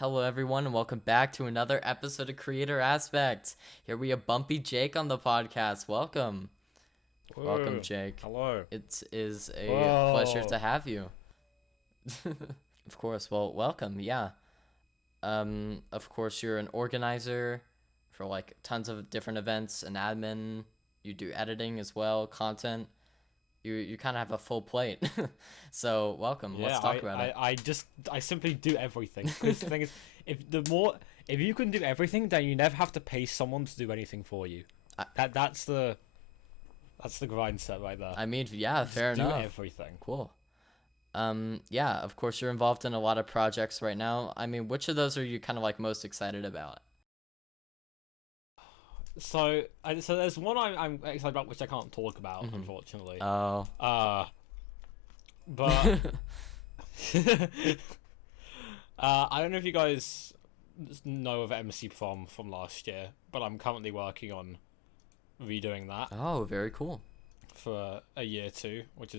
Hello everyone and welcome back to another episode of Creator Aspect. Here we have BumpyJake on the podcast. Welcome. Welcome, Whoa, Jake. hello. It is a pleasure Whoa. to have you. Of course, well, welcome. Yeah. Of course you're an organizer for like tons of different events, an admin, you do editing as well, content. You kind of have a full plate. So, welcome. Yeah, Let's talk about it. I simply do everything. Because the thing is, if you can do everything, then you never have to pay someone to do anything for you. I- That's the grind set right there. I mean, yeah, Just fair do enough. everything. Cool. Yeah, of course you're involved in a lot of projects right now. I mean, which of those are you kind of like most excited about? So there's one I'm excited about, which I can't talk about, unfortunately. Oh. But I don't know if you guys know of MC from last year, but I'm currently working on redoing that Oh, very cool. for a year two, which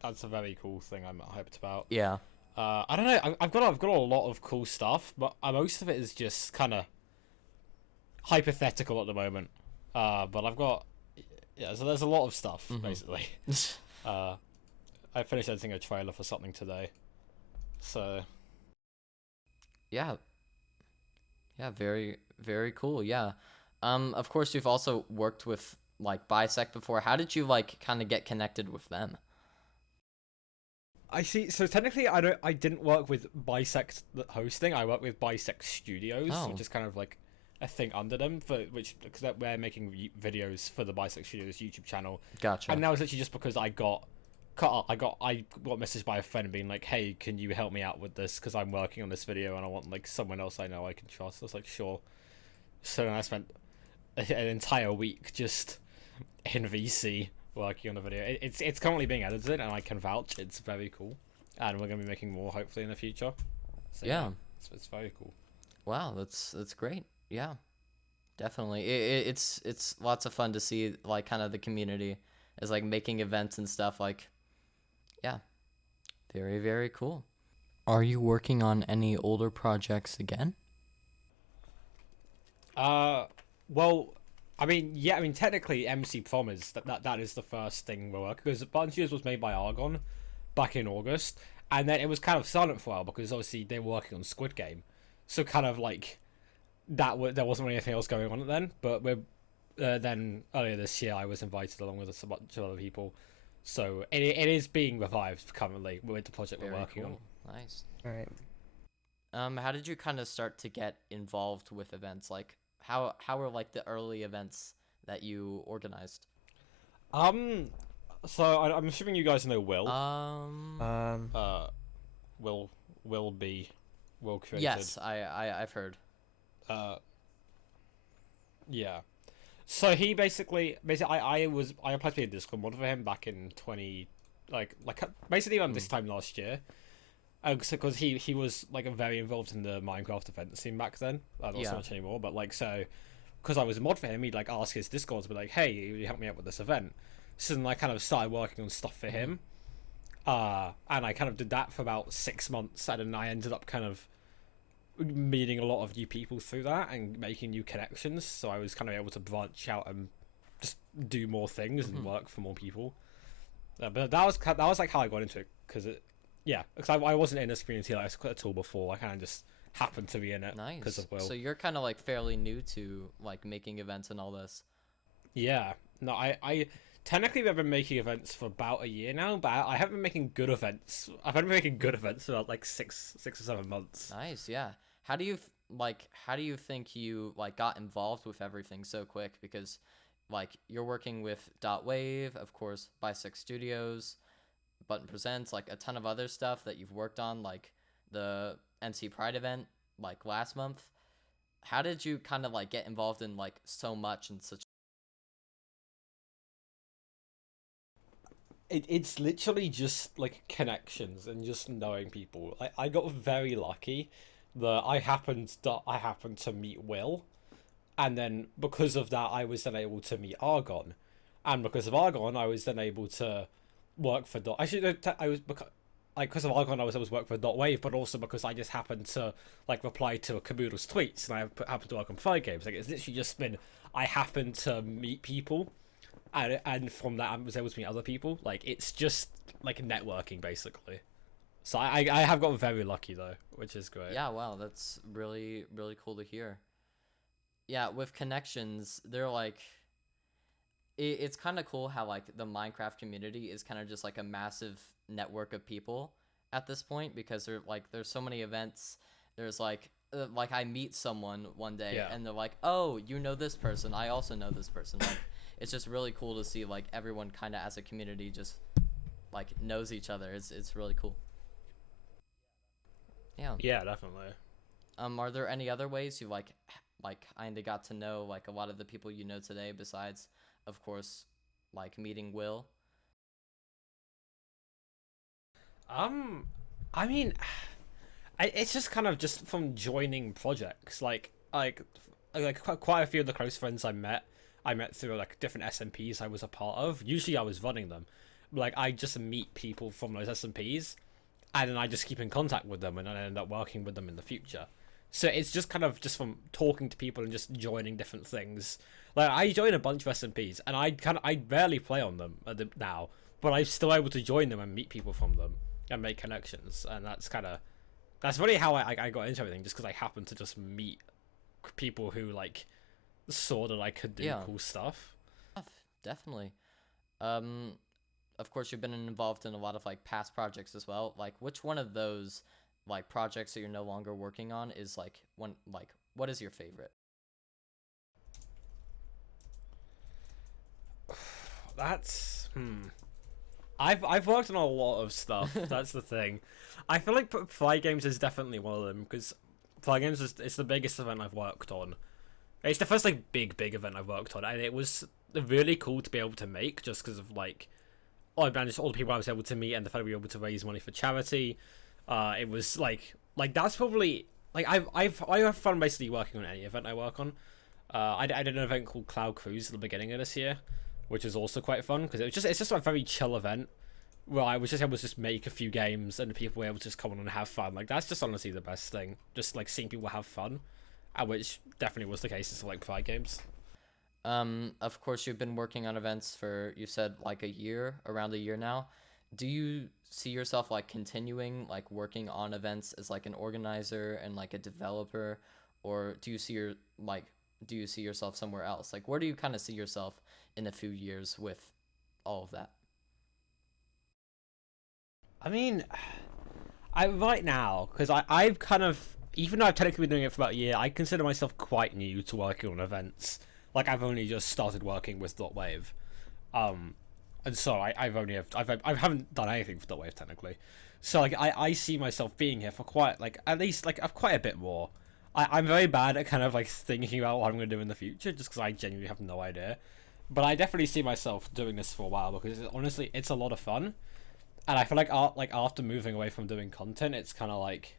that's a very cool thing I'm hyped about. Yeah. I don't know. I've got a lot of cool stuff, but most of it is just kind of hypothetical at the moment. But I've got so there's a lot of stuff basically. I finished editing a trailer for something today, so Yeah. Yeah, very very cool. Yeah. Of course you've also worked with like Bisect before. How did you like kind of get connected with them? I see. So technically, I didn't work with Bisect hosting. I worked with BisectStudios, Oh. which is kind of like a thing under them because we're making videos for the BisectStudios YouTube channel. Gotcha. And that was literally just because I got cut up. I got messaged by a friend being like, "Hey, can you help me out with this? Because I'm working on this video and I want like someone else I know I can trust." I was like, "Sure." So then I spent an entire week just in VC working on the video. It's currently being edited and I can vouch it's very cool. And we're gonna be making more hopefully in the future. So Yeah. it's very cool. Wow, that's great. Yeah. Definitely. It's lots of fun to see like kind of the community is like making events and stuff like yeah. Very very cool. Are you working on any older projects again? Well, I mean, yeah, I mean, technically, MC Prom is that is the first thing we're working because BumpyJakes was made by Argon back in August, and then it was kind of silent for a while because obviously they were working on Squid Game, so kind of like there wasn't really anything else going on then. But then earlier this year I was invited along with a bunch of other people, so it is being revived currently with the project Very we're working cool. Nice. All right. How did you kind of start to get involved with events? Like how were like the early events that you organized? on. So I'm assuming you guys know Will. Um. Will Will created. Yes, I've heard. Uh, yeah. So he basically I applied to be a Discord model for him back in 20 basically around this time last year. Because he was like very involved in the Minecraft event scene back then. Not Yeah. so much anymore, but like so because I was a mod for him, he'd like ask his Discord to be like, "Hey, will you help me out with this event?" So then I kind of started working on stuff for him. And I kind of did that for about 6 months, and then I ended up kind of meeting a lot of new people through that and making new connections. So I was kind of able to branch out and just do more things and work for more people. But that was like how I got into it because I wasn't in this community like at all before. I kind of just happened to be in it because Nice. of Will. So you're kind of like fairly new to like making events and all this. Yeah, no, I technically I've been making events for about a year now, but I haven't been making good events. I've been making good events for about like six or 7 months. Nice, yeah. How do you think you like got involved with everything so quick? Because like you're working with Wave, of course, BisectStudios, Button Presents, like a ton of other stuff that you've worked on, like the NC Pride event, like last month. How did you kind of like get involved in like so much and such? It's literally just like connections and just knowing people. I got very lucky that I happened to meet Will, and then because of that I was then able to meet Argon, and because of Argon I was then able to work for Actually, no, I was like because of Argon, I was able to work for Wave, but also because I just happened to like reply to a Kaboodle's tweets, and I happened to work on 5 games. Like it's literally just been I happened to meet people, and from that I was able to meet other people. Like it's just like networking basically. So I have got very lucky though, which is great. Yeah, wow, that's really really cool to hear. Yeah, with connections, they're like it's kind of cool how like the Minecraft community is kind of just like a massive network of people at this point because there's so many events. There's like I meet someone one day Yeah. and they're like, "Oh, you know this person. I also know this person." Like it's just really cool to see like everyone kind of as a community just like knows each other. It's really cool. Yeah. Yeah, definitely. Are there any other ways you like kind of got to know like a lot of the people you know today besides, of course, like meeting Will? I mean, it's just kind of just from joining projects. Like quite a few of the close friends I met through like different SMPs I was a part of. Usually I was running them. Like I just meet people from those SMPs, and then I just keep in contact with them, and I end up working with them in the future. So it's just kind of just from talking to people and just joining different things. Like I join a bunch of SMPs, and I barely play on them now, but I'm still able to join them and meet people from them and make connections, and that's really how I got into everything, just because I happened to just meet people who like saw that I could do cool stuff. Definitely. Um, of course, you've been involved in a lot of like past projects as well. Like, which one of those like projects that you're no longer working on is like one like what is your favorite? That's I've worked on a lot of stuff. That's the thing. I feel like Fly Games is definitely one of them because Fly Games it's the biggest event I've worked on. It's the first like big event I've worked on, and it was really cool to be able to make just because of like just all the people I was able to meet and the fact we were able to raise money for charity. It was like that's probably like I have fun basically working on any event I work on. I did an event called Cloud Cruise at the beginning of this year, which is also quite fun because it's just a very chill event where I was just able to just make a few games and people were able to just come on and have fun. Like that's just honestly the best thing, just like seeing people have fun, which definitely was the case for like 5 games. Of course, you've been working on events for, you said, like around a year now. Do you see yourself like continuing like working on events as like an organizer and like a developer, or do you see yourself somewhere else? Like, where do you kind of see yourself in a few years with all of that? I mean, I right now because I've kind of even though I've technically been doing it for about a year, I consider myself quite new to working on events. Like I've only just started working with Wave, and so I haven't done anything for Wave technically. So like I see myself being here for quite like at least like quite a bit more. I'm very bad at kind of like thinking about what I'm going to do in the future just because I genuinely have no idea. But I definitely see myself doing this for a while because honestly it's a lot of fun, and I feel like after moving away from doing content, it's kind of like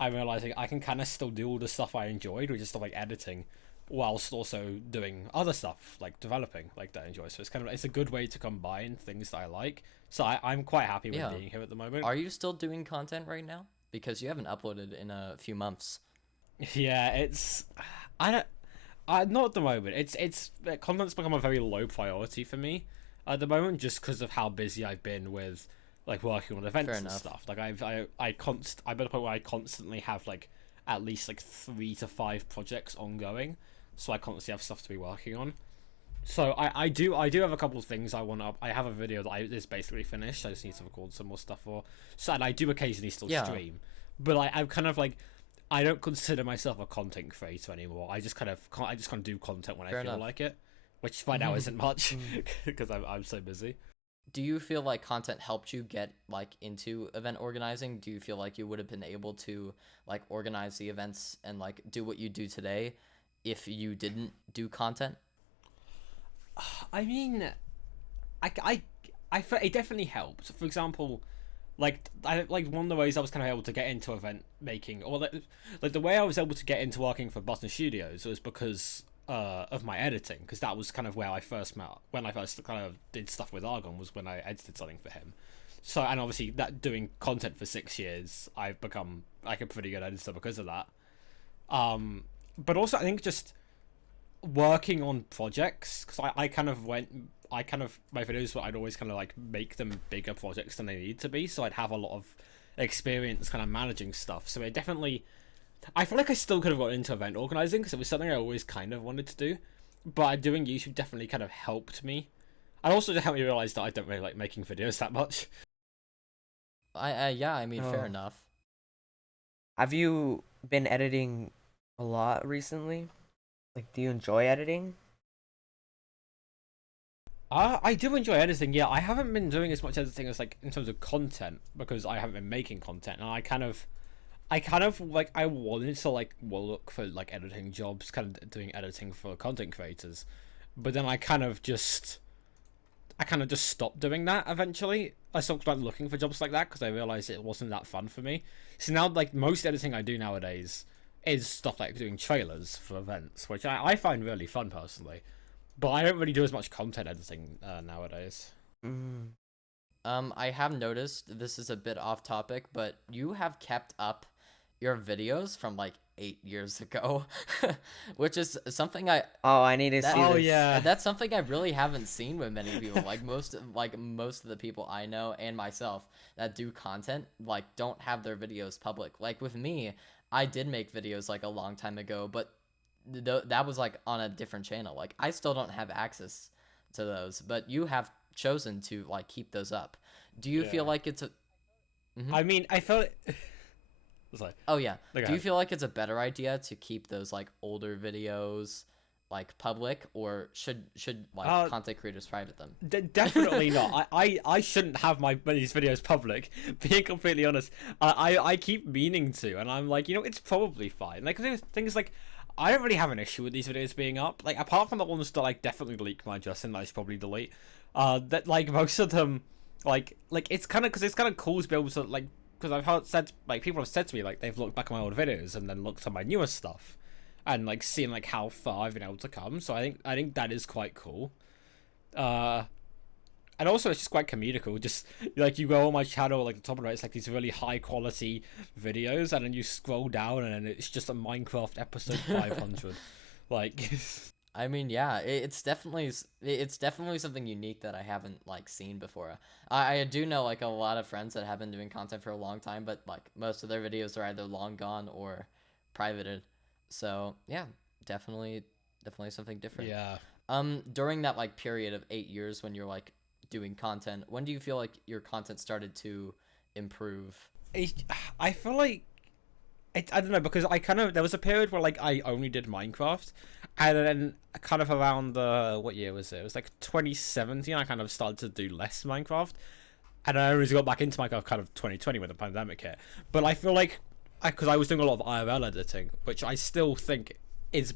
I'm realizing I can kind of still do all the stuff I enjoyed, which is stuff like editing, whilst also doing other stuff like developing like that I enjoy. So it's a good way to combine things that I like. So I'm quite happy with being here at the moment. Are you still doing content right now? Because you haven't uploaded in a few months. Yeah, it's not at the moment. It's content's become a very low priority for me at the moment, just because of how busy I've been with like working on events and stuff. Like I'm at a point where I constantly have like at least like 3 to 5 projects ongoing, so I constantly have stuff to be working on. So I do have a couple of things I want up. I have a video that is basically finished. I just need to record some more stuff for. So and I do occasionally still stream, but I'm kind of like I don't consider myself a content creator anymore. I just kind of do content when I feel like it, which right now isn't much because I'm so busy. Do you feel like content helped you get like into event organizing? Do you feel like you would have been able to like organize the events and like do what you do today if you didn't do content? I mean, I feel it definitely helped. For example, like one of the ways I was kind of able to get into event making, or like the way I was able to get into working for BisectStudios was because of my editing, because that was kind of where I first met when I first kind of did stuff with Argon, was when I edited something for him. So, and obviously that doing content for 6 years, I've become like a pretty good editor because of that. But also I think just working on projects, because I kind of my videos where I'd always kind of like make them bigger projects than they need to be, so I'd have a lot of experience kind of managing stuff. So it definitely, I feel like I still could have got into event organizing because it was something I always kind of wanted to do, but doing YouTube definitely kind of helped me. And also to help me realize that I don't really like making videos that much. Yeah, I mean, fair Oh. enough. Have you been editing a lot recently? Like, do you enjoy editing? I do enjoy editing. Yeah, I haven't been doing as much editing as like in terms of content because I haven't been making content, and I kind of like I wanted to like look for like editing jobs, kind of doing editing for content creators, but then I kind of just stopped doing that. Eventually, I stopped like looking for jobs like that because I realized it wasn't that fun for me. So now, like most editing I do nowadays is stuff like doing trailers for events, which I find really fun personally. But I don't really do as much content editing nowadays. Mm. I have noticed, this is a bit off topic, but you have kept up your videos from like 8 years ago, which is something Oh, I need to That- see Oh this. yeah. that's something I really haven't seen with many people. Like most of the people I know and myself that do content like don't have their videos public. Like with me, I did make videos like a long time ago, but that was like on a different channel. Like I still don't have access to those, but you have chosen to like keep those up. Do you feel Yeah. like it's a I mean, I felt. Sorry. Oh yeah. Okay. Do you feel like it's a better idea to keep those like older videos like public, or should like content creators private them? Definitely not. I shouldn't have these videos public. Being completely honest, I keep meaning to, and I'm like, it's probably fine. Like the thing is, like, I don't really have an issue with these videos being up. Like apart from the ones that like definitely leak my Justin, that I should probably delete. That like most of them, like it's kind of cool to be able to like, because people have said to me like they've looked back at my old videos and then looked at my newer stuff and like seeing like how far I've been able to come. So I think that is quite cool. And also it's just quite comedical. Just like you go on my channel, like the top right, it's like these really high quality videos, and then you scroll down and then it's just a Minecraft episode 500. Like, I mean, yeah, it's definitely something unique that I haven't like seen before. I do know like a lot of friends that have been doing content for a long time, but like most of their videos are either long gone or privated. So yeah, definitely something different. yeah. During that like period of 8 years when you're like doing content, when do you feel like your content started to improve? I feel like I don't know, because there was a period where like I only did Minecraft, and then kind of around what year was it? It was like 2017. I kind of started to do less Minecraft, and I only got back into Minecraft kind of 2020 when the pandemic hit. But I feel like because I was doing a lot of IRL editing, which I still think is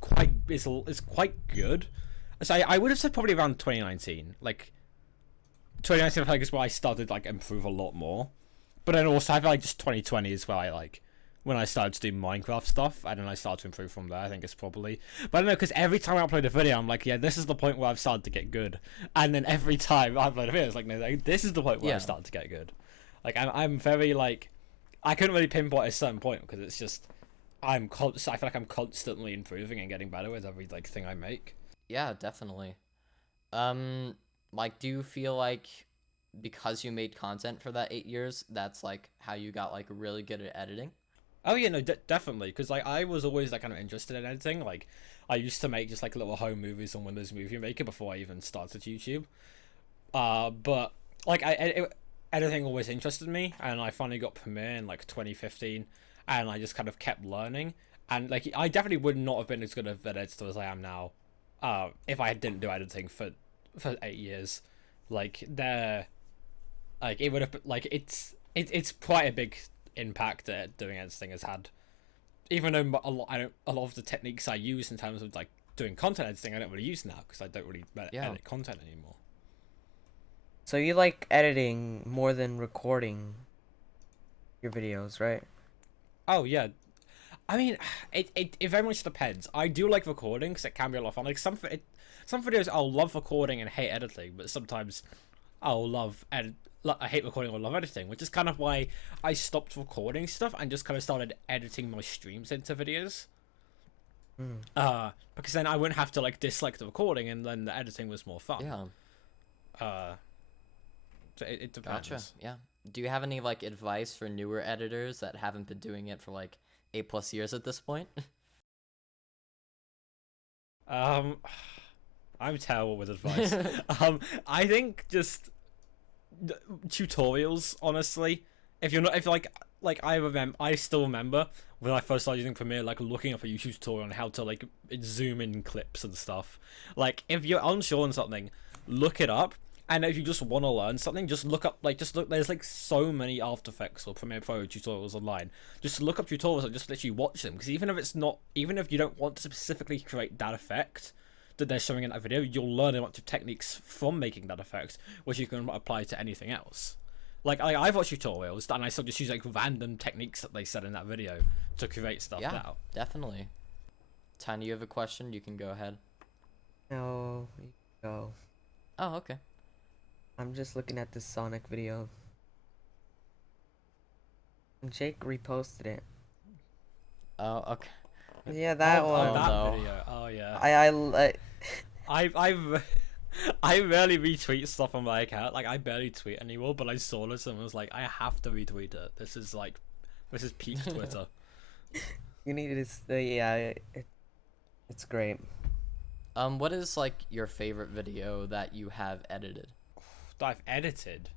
quite good. So I would have said probably around 2019. Like 2019, I think is where I started like improve a lot more. But then also I feel like just 2020 is where I like when I started to do Minecraft stuff, and then I started to improve from there. I think it's probably, but I don't know, because every time I upload a video, I'm like, yeah, this is the point where I've started to get good, and then every time I upload a video, it's like, no, this is the point where I started to get good. Like I'm very like, I couldn't really pinpoint a certain point because it's just I feel like I'm constantly improving and getting better with every like thing I make. Yeah, definitely. Like, do you feel like because you made content for that 8 years, that's like how you got like really good at editing? Oh yeah, no, definitely, because like I was always like kind of interested in editing. Like I used to make just like little home movies on Windows Movie Maker before I even started YouTube. But like editing always interested me, and I finally got Premiere in like 2015, and I just kind of kept learning. And like I definitely would not have been as good of an editor as I am now, if I didn't do editing for 8 years. Like it would have like it's quite a big impact that doing editing has had. Even though a lot of the techniques I use in terms of like doing content editing, I don't really use now because I don't really edit content anymore. So you like editing more than recording your videos, right? Oh yeah, I mean, it very much depends. I do like recording because it can be a lot of fun. Like some videos I'll love recording and hate editing, but sometimes I'll love I hate recording or love editing, which is kind of why I stopped recording stuff and just kind of started editing my streams into videos. Because then I wouldn't have to like dislike the recording, and then the editing was more fun. Yeah. So it depends. Gotcha. Yeah. Do you have any like advice for newer editors that haven't been doing it for like 8+ years at this point? I'm terrible with advice. I think just tutorials, honestly. If I still remember when I first started using Premiere, like looking up a YouTube tutorial on how to like zoom in clips and stuff. Like if you're unsure on something, look it up. And if you just want to learn something, just look up, there's like so many After Effects or Premiere Pro tutorials online. Just look up tutorials and just literally watch them. Because even if you don't want to specifically create that effect that they're showing in that video, you'll learn a bunch of techniques from making that effect, which you can apply to anything else. Like I've watched tutorials and I still just use like random techniques that they said in that video to create stuff Yeah, now. definitely. Tiny, you have a question? You can go ahead. No, you go. Oh, okay. I'm just looking at this Sonic video. Jake reposted it. Oh, okay. Yeah, that one. That no. video. Oh yeah. I rarely retweet stuff on my account. Like I barely tweet anymore, but I saw this and was like, I have to retweet it. This is peak Twitter. You need to yeah, it's great. What is like your favorite video that you have edited? That I've edited.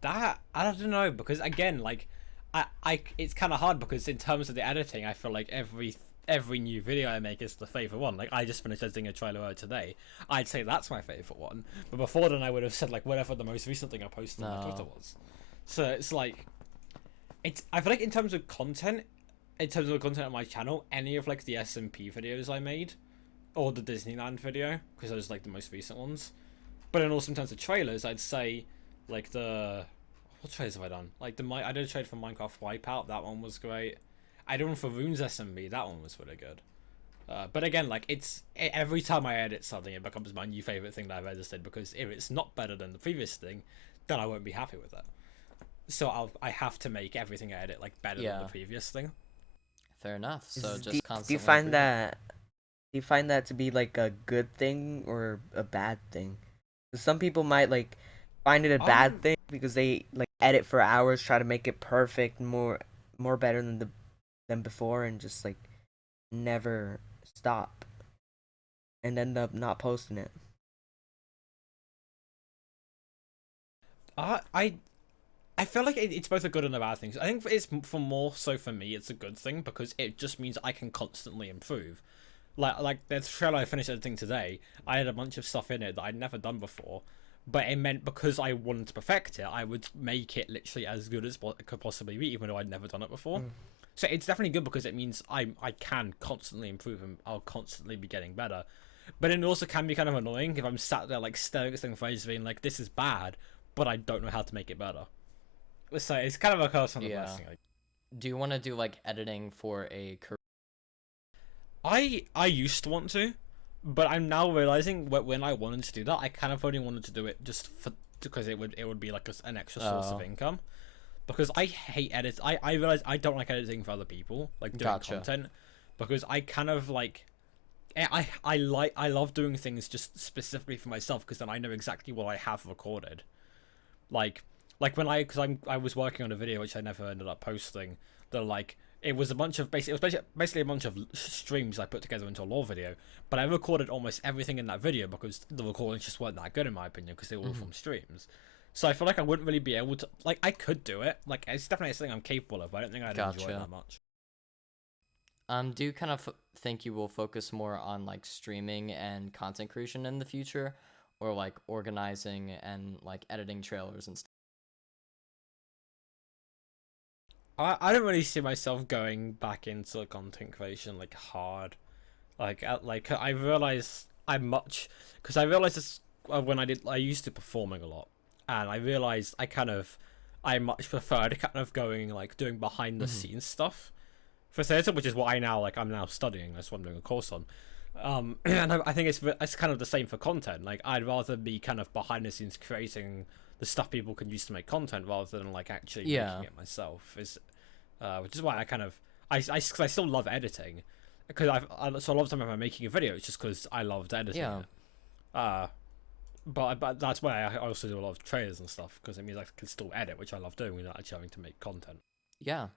That I don't know, because again, like I it's kind of hard because in terms of the editing, I feel like every new video I make is the favorite one. Like I just finished editing a trailer today. I'd say that's my favorite one, but before then I would have said like whatever the most recent thing I posted on Twitter was. So it's like I feel like in terms of content on my channel, any of like the SMP videos I made or the Disneyland video, because those are like the most recent ones. But then also in terms of trailers, I'd say like what trailers have I done? Like I did a trailer for Minecraft Wipeout. That one was great. I did one for Runes SMP. That one was really good. But again, like every time I edit something, it becomes my new favorite thing that I've edited, because if it's not better than the previous thing, then I won't be happy with it. So I have to make everything I edit like better than the previous thing. Fair enough. So Do just constantly. you find that? Do you find that to be like a good thing or a bad thing? 'Cause some people might like find it a bad thing because they like edit for hours, try to make it perfect, more better than before, and just like never stop and end up not posting it. I feel like it's both a good and a bad thing. I think it's more so for me, it's a good thing because it just means I can constantly improve. Like the trailer I finished editing today, I had a bunch of stuff in it that I'd never done before, but it meant because I wanted to perfect it, I would make it literally as good as it could possibly be, even though I'd never done it before. So it's definitely good because it means I can constantly improve and I'll constantly be getting better. But it also can be kind of annoying if I'm sat there like staring at something for ages being like, this is bad, but I don't know how to make it better. So it's kind of a curse on the blessing. Do you want to do like editing for a career? I used to want to, but I'm now realizing when I wanted to do that, I kind of only wanted to do it just because it would be like an extra source of income. Because I hate edits. I realize I don't like editing for other people, like doing content, because I kind of like I love doing things just specifically for myself, because then I know exactly what I have recorded. Like when I was working on a video which I never ended up posting. That like it was basically a bunch of streams I put together into a lore video, but I recorded almost everything in that video because the recordings just weren't that good in my opinion, because they were all from streams. So I feel like I wouldn't really be able to, like, I could do it, like it's definitely something I'm capable of, but I don't think I'd enjoy it that much. Do you kind of think you will focus more on like streaming and content creation in the future, or like organizing and like editing trailers and stuff? I don't really see myself going back into content creation like hard. I realized this when I used to performing a lot, and I realized I much preferred kind of going like doing behind the scenes stuff for theatre, which is what I'm now studying. That's what I'm doing a course on. And I think it's kind of the same for content. Like I'd rather be kind of behind the scenes creating the stuff people can use to make content rather than like actually Yeah. making it myself. Which is why I still love editing, because so a lot of time if I'm making a video, it's just because I loved editing Yeah. it. But that's why I also do a lot of trailers and stuff, because it means I can still edit, which I love doing without actually having to make content. Yeah.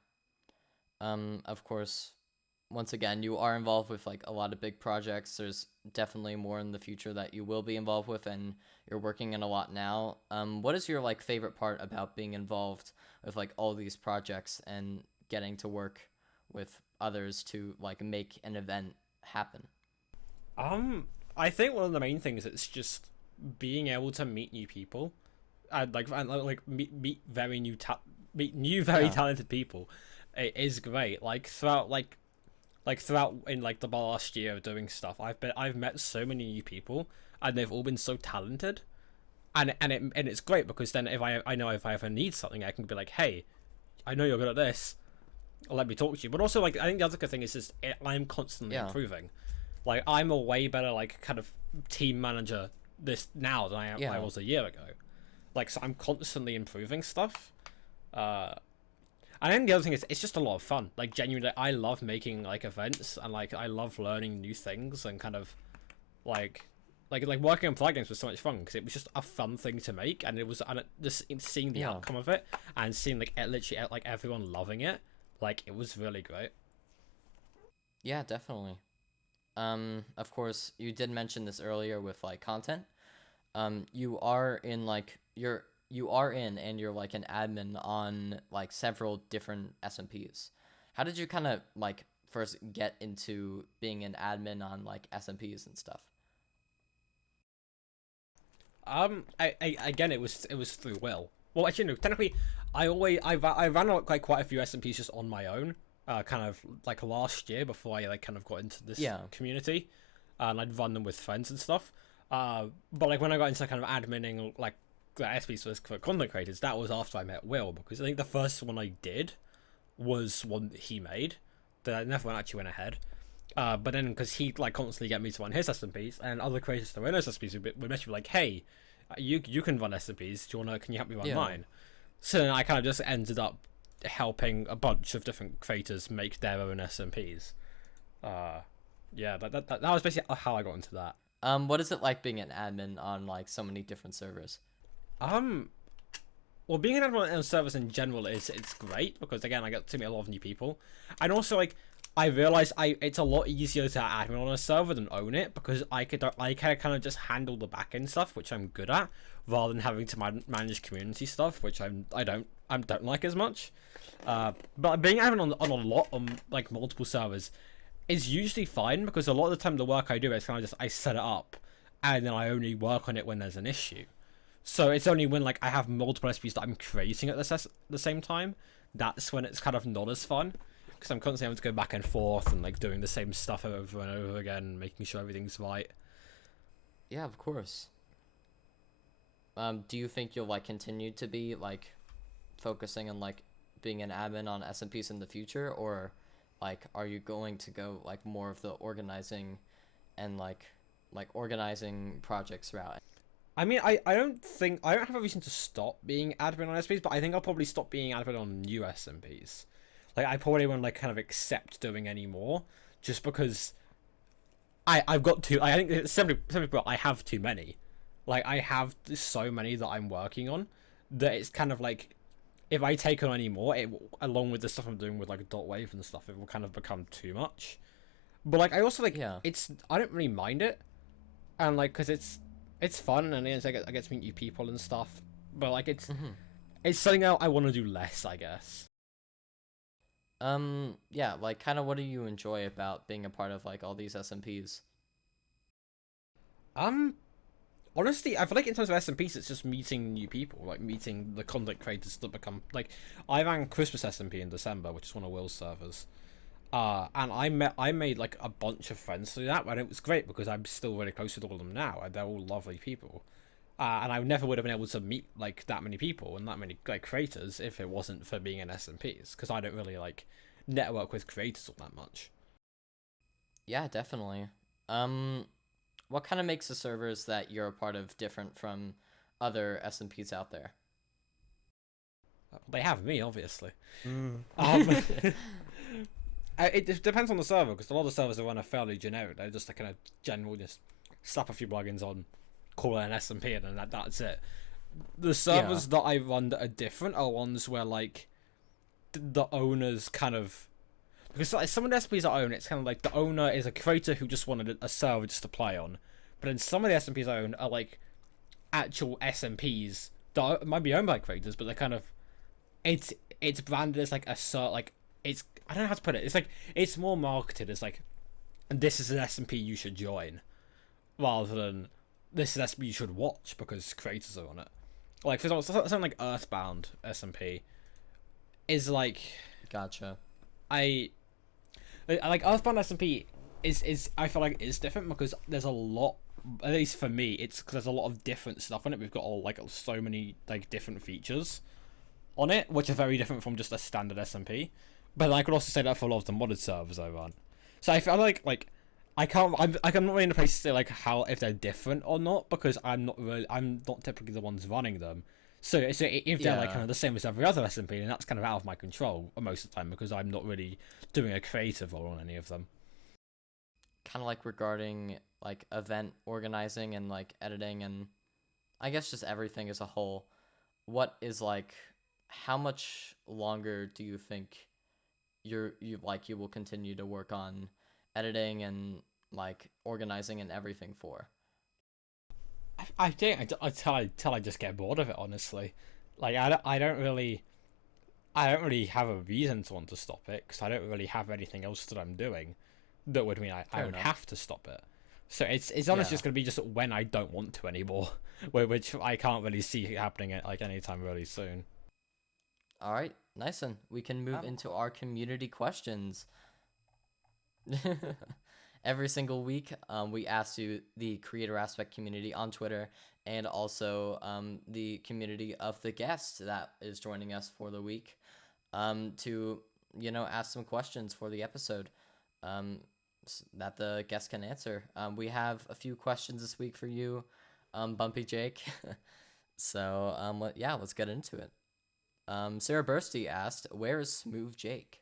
Of course, once again, you are involved with like a lot of big projects. There's definitely more in the future that you will be involved with, and you're working in a lot now. What is your like favorite part about being involved with like all these projects and getting to work with others to like make an event happen? I think one of the main things is just being able to meet new people, and meet very Yeah. talented people. It is great. Throughout in like the last year of doing stuff, I've met so many new people, and they've all been so talented, and it's great, because then if I know if I ever need something, I can be like, hey, I know you're good at this, let me talk to you. But also, like, I think the other good thing is just I'm constantly Yeah. improving. Like, I'm a way better like kind of team manager this now than I Yeah. was a year ago. Like, so I'm constantly improving stuff. And then the other thing is, it's just a lot of fun. Like, genuinely, I love making like events, and like I love learning new things, and kind of like working on flag games was so much fun, because it was just a fun thing to make, and just seeing the Yeah. outcome of it, and seeing like literally like everyone loving it, like it was really great. Yeah, definitely. Of course, you did mention this earlier with like content. You are in like you are in and you're like an admin on like several different SMPs. How did you kind of like first get into being an admin on like SMPs and stuff? Again, it was through Will. Well, actually, no. Technically, I ran like quite a few SMPs just on my own. Kind of like last year before I like kind of got into this Yeah. community, and I'd run them with friends and stuff. But like when I got into kind of adminning like the SPs for content creators, that was after I met Will, because I think the first one I did was one that he made that I never actually went ahead. But then because he like constantly get me to run his SMPs, and other creators that run his SMPs would message me like, "Hey, you can run SMPs. Can you help me run Yeah. mine?" So then I kind of just ended up helping a bunch of different creators make their own SMPs. Yeah, that was basically how I got into that. What is it like being an admin on like so many different servers? Well, being an admin on servers in general it's great, because again I get to meet a lot of new people, and also like I realized it's a lot easier to admin on a server than own it, because I can kind of just handle the back end stuff, which I'm good at, rather than having to manage community stuff, which I don't like as much. But being admin on a lot on like multiple servers is usually fine, because a lot of the time the work I do is kind of just I set it up, and then I only work on it when there's an issue. So it's only when like I have multiple SPs that I'm creating at the same time, that's when it's kind of not as fun, because I'm constantly having to go back and forth and like doing the same stuff over and over again, making sure everything's right. Yeah, of course. Do you think you'll like continue to be like focusing on like being an admin on SMPs in the future, or like are you going to go like more of the organizing and like organizing projects route? I mean, I don't have a reason to stop being admin on SPs, but I think I'll probably stop being admin on new SMPs. Like, I probably won't like kind of accept doing any more, just because I've got too. I think some people I have too many. Like, I have so many that I'm working on that it's kind of like, if I take on any more, along with the stuff I'm doing with like wave and stuff, it will kind of become too much. But like, I also like Yeah. I don't really mind it, and like because it's fun, and I get to meet new people and stuff. But like it's something I want to do less, I guess. Yeah, like kind of what do you enjoy about being a part of like all these SMPs? Honestly, I feel like in terms of SMPs, it's just meeting new people, like meeting the content creators that become like. I ran Christmas SMP in December, which is one of Will's servers. And I made like a bunch of friends through that, and it was great because I'm still really close with all of them now, and they're all lovely people. And I never would have been able to meet like that many people and that many like creators if it wasn't for being in SMPs, because I don't really like network with creators all that much. Yeah, definitely. What kind of makes the servers that you're a part of different from other SMPs out there? They have me, obviously. Mm. It depends on the server, because a lot of servers are run are fairly generic. They're just like kind of general, just slap a few plugins on, call it an SMP, and then that's it. The servers that I run that are different are ones where like the owners kind of, because like, some of the SMPs I own, it's kind of like the owner is a creator who just wanted a server just to play on, but then some of the SMPs I own are like actual SMPs that might be owned by creators, but they're kind of it's branded as like it's I don't know how to put it. It's like it's more marketed as like this is an SMP you should join, rather than this is an SMP you should watch because creators are on it. Like for example, something like Earthbound SMP is like Gotcha. I like Earthbound SMP is I feel like it's different because there's a lot, at least for me, it's because there's a lot of different stuff on it. We've got all like so many like different features on it, which are very different from just a standard SMP. But I could also say that for a lot of the modded servers I run. So I feel like I'm not really in a place to say like how if they're different or not, because I'm not typically the ones running them. So if they're like kind of the same as every other SMP, then that's kind of out of my control most of the time because I'm not really doing a creative role on any of them. Kind of like regarding like event organizing and like editing and I guess just everything as a whole. What is like, how much longer do you think you will continue to work on editing and like organizing and everything for? I think until I just get bored of it, honestly. Like I don't really have a reason to want to stop it because I don't really have anything else that I'm doing that would mean I would have to stop it. So it's honestly just gonna be just when I don't want to anymore, which I can't really see happening at like anytime really soon. All right, nice one. We can move into our community questions. Every single week, we ask you the creator aspect community on Twitter and also the community of the guest that is joining us for the week to, ask some questions for the episode that the guest can answer. We have a few questions this week for you, BumpyJake. So, let's get into it. Sarah Bursty asked, where is SmoothJake?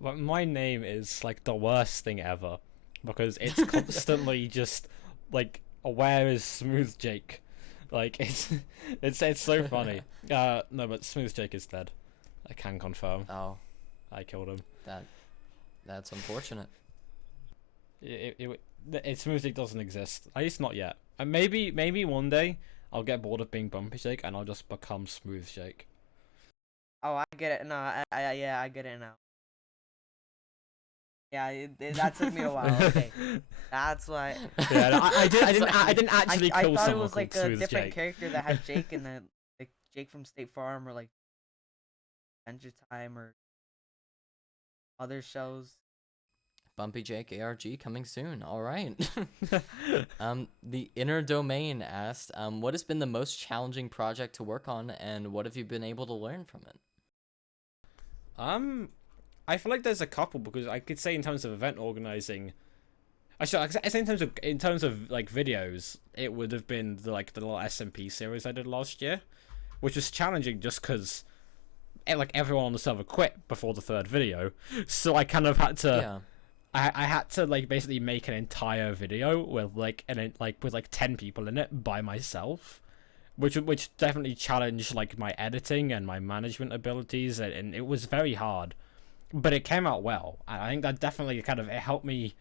My name is like the worst thing ever because it's constantly just like, where is SmoothJake? Like it's so funny. No, but SmoothJake is dead. I can confirm. Oh, I killed him. That's unfortunate. SmoothJake doesn't exist. At least not yet. And maybe one day I'll get bored of being BumpyJake and I'll just become SmoothJake. Oh, I get it. No, I get it now. Yeah, that took me a while. Okay, that's why. Yeah, no, I didn't actually kill someone. I thought it was like a Smooth different Jake. character that had Jake in it, like Jake from State Farm or like Adventure Time or other shows. BumpyJake ARG coming soon. All right. The Inner Domain asked, what has been the most challenging project to work on, and what have you been able to learn from it? I feel like there's a couple because I could say in terms of event organizing. Actually, I say in terms of like videos, it would have been the little SMP series I did last year, which was challenging just because like everyone on the server quit before the third video, so I kind of had to. Yeah. I had to like basically make an entire video with like 10 people in it by myself, which definitely challenged like my editing and my management abilities, and it was very hard, but it came out well. And I think that definitely kind of it helped me.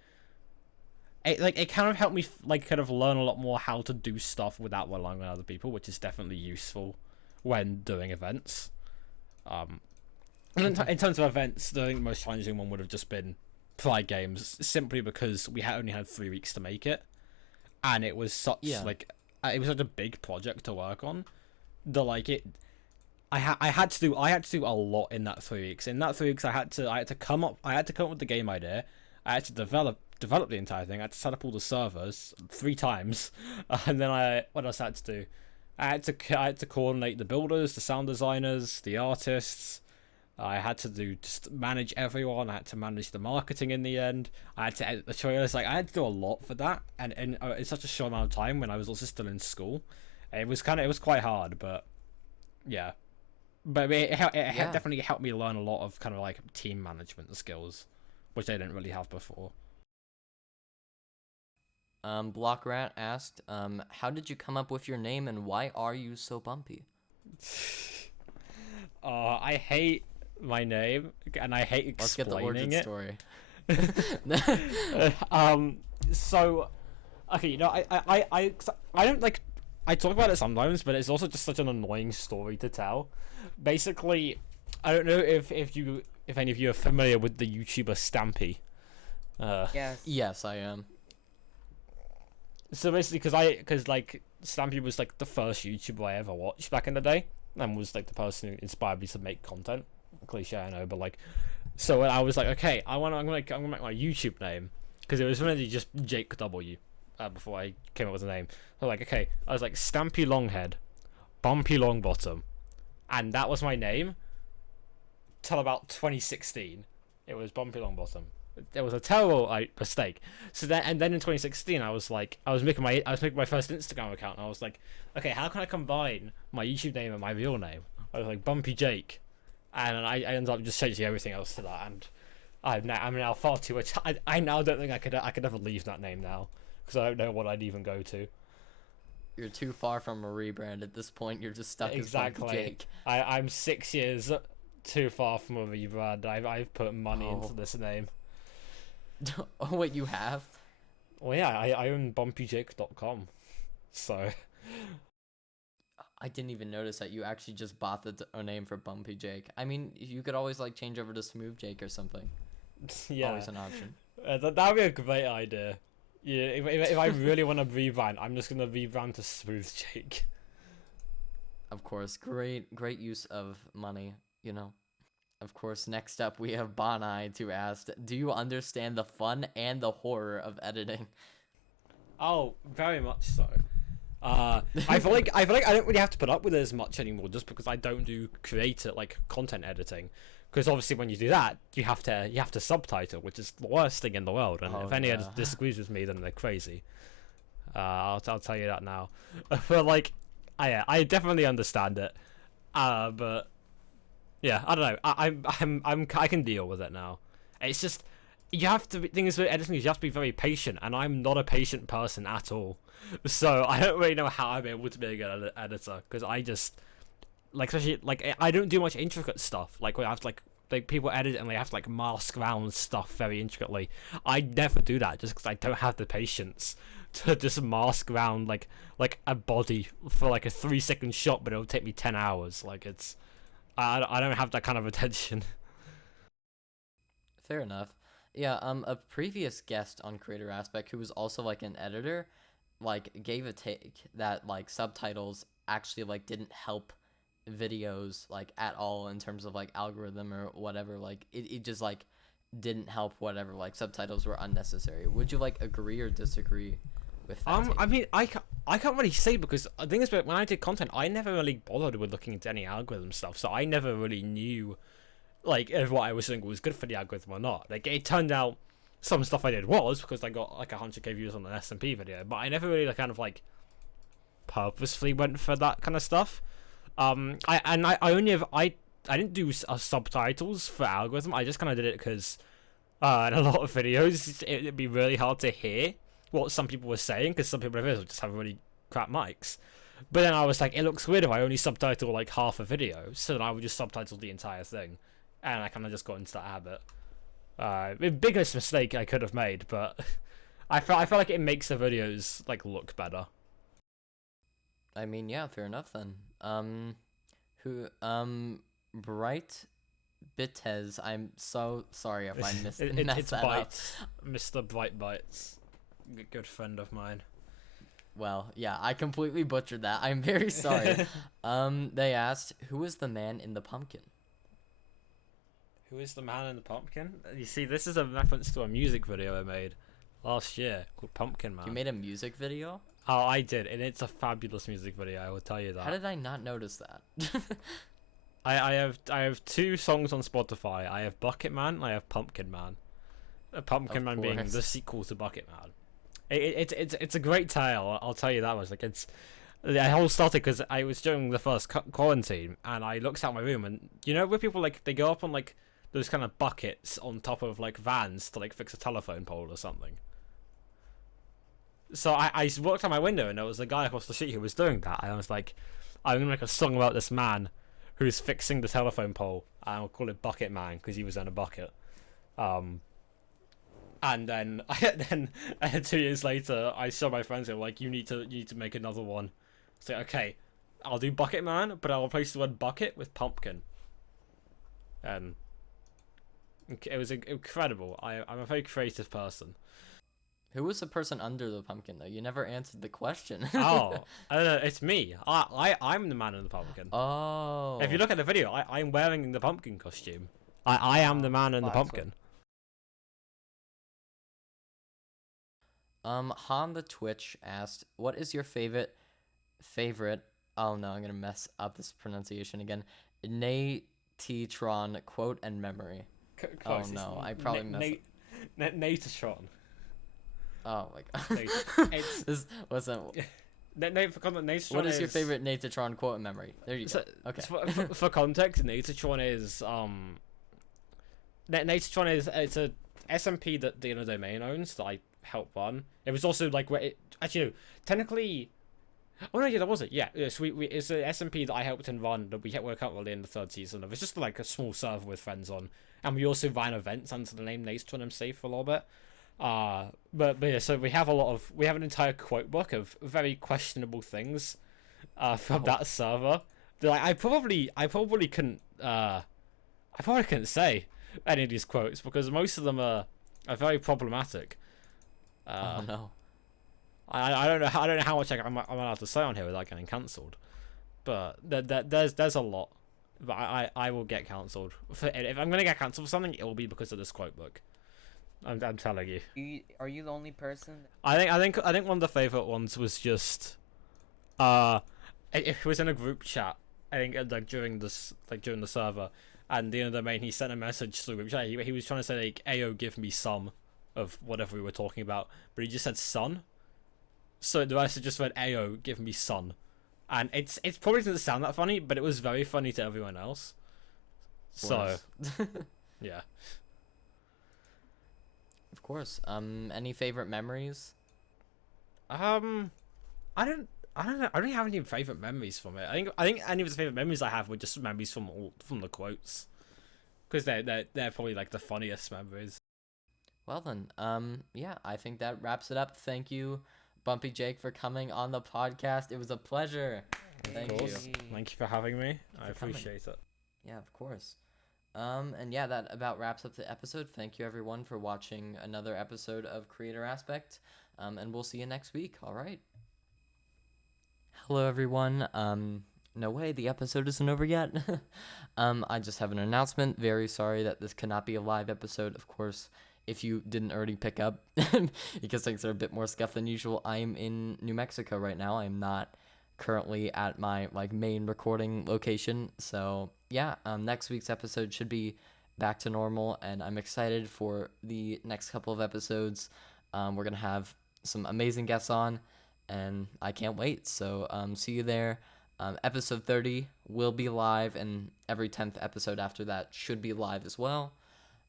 It kind of helped me like kind of learn a lot more how to do stuff without relying on other people, which is definitely useful when doing events. And in terms of events, I think the most challenging one would have just been Pride Games, simply because we only had 3 weeks to make it, and it was such it was such a big project to work on. I had to do a lot in that 3 weeks. In that 3 weeks, I had to come up with the game idea. I had to develop the entire thing. I had to set up all the servers 3 times, and then what else I had to do? I had to coordinate the builders, the sound designers, the artists, I had to just manage everyone. I had to manage the marketing in the end. I had to edit the trailers. Like, I had to do a lot for that, and in such a short amount of time when I was also still in school. It was quite hard, but yeah. But it definitely helped me learn a lot of kind of like team management skills, which I didn't really have before. Blockrat asked, how did you come up with your name and why are you so bumpy? I hate my name and I hate explaining Let's get the origin it. story. So, okay, you know, I don't like. I talk about it sometimes, but it's also just such an annoying story to tell. Basically, I don't know if any of you are familiar with the YouTuber Stampy. Yes. Yes, I am. So basically, because like Stampy was like the first YouTuber I ever watched back in the day, and was like the person who inspired me to make content. Cliche, I know, but like, so I was like, okay, I'm gonna make my YouTube name, because it was really just Jake W. Before I came up with a name. So like, okay, I was like Stampy Longhead, Bumpy Longbottom, and that was my name till about 2016. It was Bumpy Longbottom. It was a terrible mistake. So then in 2016, I was making my first Instagram account, and I was like, okay, how can I combine my YouTube name and my real name? I was like BumpyJake, and I ended up just changing everything else to that, and I'm now far too much. I now don't think I could ever leave that name now, because I don't know what I'd even go to. You're too far from a rebrand at this point. You're just stuck as BumpyJake. I'm 6 years too far from a rebrand. I've put money into this name. Oh wait, you have? Well, yeah, I own BumpyJake.com, so I didn't even notice that you actually just bought a name for BumpyJake. I mean, you could always like change over to SmoothJake or something. Yeah, always an option. That would be a great idea. Yeah, if I really want to rebrand, I'm just gonna rebrand to SmoothJake. Of course, great use of money, you know. Of course, next up we have Bonai to ask, do you understand the fun and the horror of editing? Oh, very much so. I feel like I don't really have to put up with it as much anymore, just because I don't do content editing. Because obviously, when you do that, you have to subtitle, which is the worst thing in the world. And if any editor disagrees with me, then they're crazy. I'll tell you that now. But like, I definitely understand it. But yeah, I don't know. I can deal with it now. It's just you have to. Things with editing is you have to be very patient, and I'm not a patient person at all. So I don't really know how I'm able to be a good editor, because I just especially I don't do much intricate stuff. Like, where I have to like people edit and they have to like mask around stuff very intricately. I never do that, just because I don't have the patience to just mask around like a body for like a 3-second shot, but it'll take me 10 hours. Like, it's I don't have that kind of attention. Fair enough. Yeah, a previous guest on Creator Aspect who was also like an editor, like gave a take that like subtitles actually like didn't help videos like at all in terms of like algorithm or whatever. Like it just like didn't help whatever, like subtitles were unnecessary. Would you like agree or disagree with that take? I mean, I can't really say, because the thing is, when I did content, I never really bothered with looking into any algorithm stuff, so I never really knew like if what I was doing was good for the algorithm or not. Like, it turned out some stuff I did was, because I got like 100k views on an SMP video, but I never really kind of like purposefully went for that kind of stuff. I didn't do subtitles for algorithm. I just kind of did it because in a lot of videos it'd be really hard to hear what some people were saying, because some people would just have really crap mics. But then I was like, it looks weird if I only subtitle like half a video, so then I would just subtitle the entire thing, and I kind of just got into that habit. The biggest mistake I could have made, but I feel like it makes the videos like look better. I mean, yeah, fair enough then. Bright Bitez, I'm so sorry if I messed It's that Bites, up. Mr. Bright Bites, good friend of mine. Well, yeah, I completely butchered that. I'm very sorry. They asked, who is the man in the pumpkin? Who is the man in the pumpkin? You see, this is a reference to a music video I made last year called Pumpkin Man. You made a music video? Oh, I did, and it's a fabulous music video, I will tell you that. How did I not notice that? I have two songs on Spotify. I have Bucket Man and I have Pumpkin Man. Pumpkin Of Man being course. the sequel to Bucket Man. It's a great tale. I'll tell you that much. Like the whole started because I was during the first quarantine and I looked out my room and you know where people like they go up on like those kind of buckets on top of like vans to like fix a telephone pole or something. So I walked out my window and there was a guy across the street who was doing that. And I was like, I'm gonna make a song about this man who's fixing the telephone pole. And I'll call it Bucket Man because he was in a bucket. And then 2 years later, I saw my friends who were like, you need to make another one. So okay, I'll do Bucket Man, but I'll replace the word bucket with pumpkin. And it was incredible. I'm a very creative person. Who was the person under the pumpkin though? You never answered the question. Oh, I don't know. It's me. I'm the man in the pumpkin. Oh. If you look at the video, I'm wearing the pumpkin costume. I am the man in the pumpkin. Han the Twitch asked, "What is your favorite? Oh no, I'm gonna mess up this pronunciation again. Natron quote and memory. Oh no, I probably messed up. Natatron. Oh my god. It's This wasn't. Natatron. What is your favorite Natatron quote and memory? There you go. Okay. For context, Natatron is Natatron is it's a SMP that the inner domain owns that I help run. It was also like where it actually no, technically. Oh no, yeah, that was it. Yeah, so we it's an SMP that I helped him run that we work out really in the third season of. It's just like a small server with friends on, and we also ran events under the name Natatron MC for a little bit. But yeah, so we have an entire quote book of very questionable things, from that server. Like I probably couldn't say any of these quotes because most of them are very problematic. Oh no. I don't know how much I'm allowed to say on here without getting cancelled, but there's a lot. But I will get cancelled if I'm gonna get cancelled for something. It will be because of this quote book. I'm telling you. Are you the only person? I think one of the favorite ones was just it was in a group chat. I think like during the server, and the domain he sent a message through group chat. He was trying to say like, "Ayo, give me some of whatever we were talking about," but he just said "son." So the rest just read "Ayo, give me son," and it's probably doesn't sound that funny, but it was very funny to everyone else. So yeah. Of course. Any favorite memories? I don't know. I don't have any favorite memories from it. I think any of the favorite memories I have were just memories from the quotes, because they're probably like the funniest memories. Well then, yeah, I think that wraps it up. Thank you, BumpyJake, for coming on the podcast. It was a pleasure. Thank you. Thank you for having me. I coming. appreciate it. Yeah, of course. And yeah, that about wraps up the episode. Thank you everyone for watching another episode of Creator Aspect. And we'll see you next week. All right. Hello everyone. No way, the episode isn't over yet. I just have an announcement. Very sorry that this cannot be a live episode. Of course, if you didn't already pick up, because things are a bit more scuffed than usual, I am in New Mexico right now. I am not currently at my main recording location. So yeah, next week's episode should be back to normal, and I'm excited for the next couple of episodes. We're gonna have some amazing guests on, and I can't wait. So see you there. Episode 30 will be live, and every 10th episode after that should be live as well.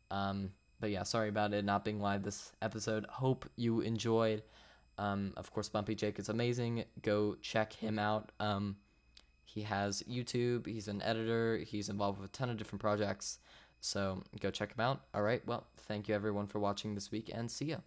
But yeah, sorry about it not being live this episode. Hope you enjoyed. Of course, BumpyJake is amazing. Go check him out. He has YouTube. He's an editor. He's involved with a ton of different projects. So go check him out. All right. Well, thank you everyone for watching this week, and see ya.